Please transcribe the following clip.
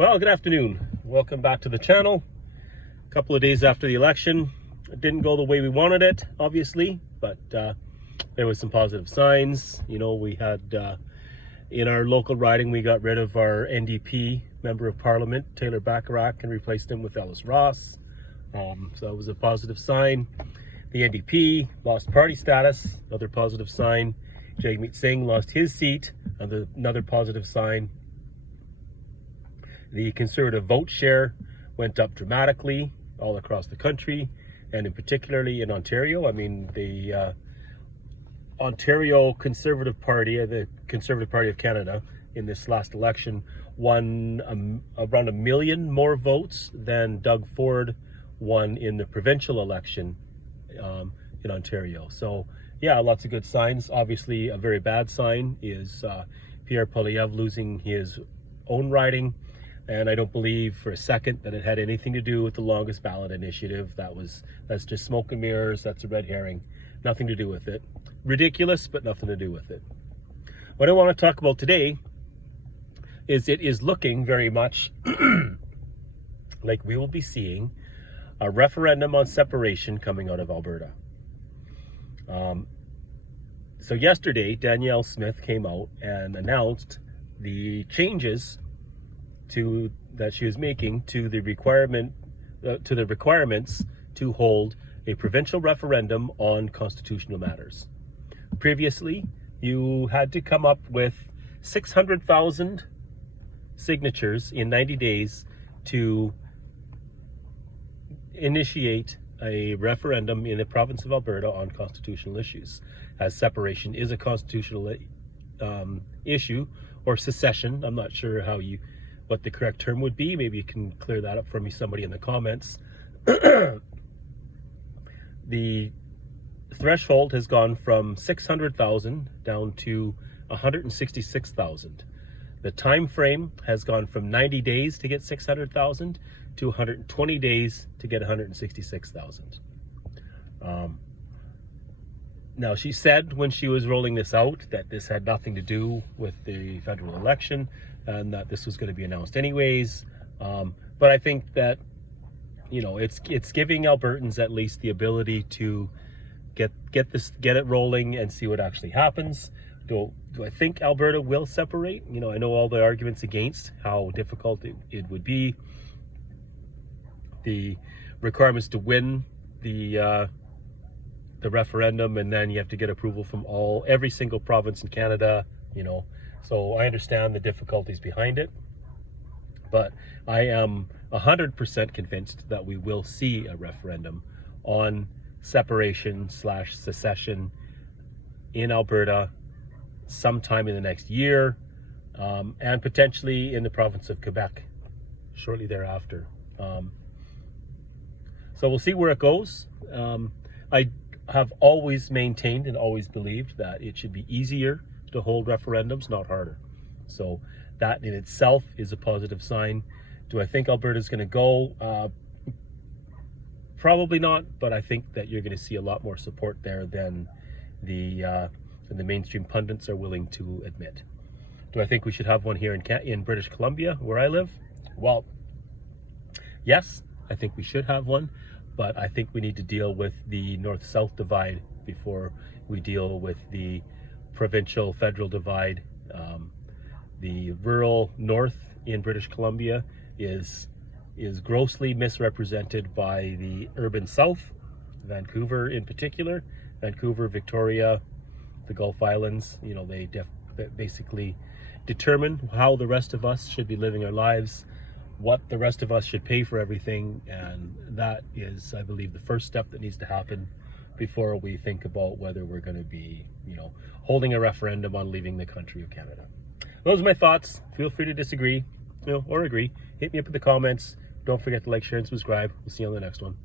Well, good afternoon. Welcome back to the channel. A couple of days after the election. It didn't go the way we wanted it, obviously, but there was some positive signs. You know, we had, in our local riding, we got rid of our NDP Member of Parliament, Taylor Bacharach, and replaced him with Ellis Ross. So that was a positive sign. The NDP lost party status, another positive sign. Jagmeet Singh lost his seat, another positive sign. The Conservative vote share went up dramatically all across the country, and in particularly in Ontario. I mean, the Ontario Conservative Party, the Conservative Party of Canada, in this last election won around 1 million more votes than Doug Ford won in the provincial election in Ontario. So yeah, lots of good signs. Obviously, a very bad sign is Pierre Poilievre losing his own riding. And I don't believe for a second that it had anything to do with the longest ballot initiative. That's just smoke and mirrors. That's a red herring. Nothing to do with it. Ridiculous, but nothing to do with it. What I want to talk about today is it is looking very much like we will be seeing a referendum on separation coming out of Alberta. So yesterday, Danielle Smith came out and announced the changes that she was making to the requirements to hold a provincial referendum on constitutional matters. Previously, you had to come up with 600,000 signatures in 90 days to initiate a referendum in the province of Alberta on constitutional issues, as separation is a constitutional issue, or secession. I'm not sure what the correct term would be. Maybe you can clear that up for me, somebody in the comments. The threshold has gone from 600,000 down to 166,000. The time frame has gone from 90 days to get 600,000 to 120 days to get 166,000. Now, she said when she was rolling this out that this had nothing to do with the federal election and that this was going to be announced anyways. But I think that, you know, it's giving Albertans at least the ability to get it rolling and see what actually happens. Do I think Alberta will separate? You know, I know all the arguments against, how difficult it would be. The requirements to win the referendum, and then you have to get approval from every single province in Canada, you know. So I understand the difficulties behind it, but I am 100% convinced that we will see a referendum on separation/secession in Alberta sometime in the next year, and potentially in the province of Quebec shortly thereafter. So we'll see where it goes. I have always maintained and always believed that it should be easier to hold referendums, not harder. So that in itself is a positive sign. Do I think Alberta's going to go? Probably not, but I think that you're going to see a lot more support there than the mainstream pundits are willing to admit. Do I think we should have one here in British Columbia, where I live? Well, yes, I think we should have one, but I think we need to deal with the north-south divide before we deal with the provincial-federal divide. The rural north in British Columbia is grossly misrepresented by the urban south, Vancouver in particular. Vancouver, Victoria, the Gulf Islands, you know, they basically determine how the rest of us should be living our lives, what the rest of us should pay for everything, and that is, I believe, the first step that needs to happen before we think about whether we're going to be, you know, holding a referendum on leaving the country of Canada. Those are my thoughts. Feel free to disagree, you know, or agree. Hit me up in the comments. Don't forget to like, share, and subscribe. We'll see you on the next one.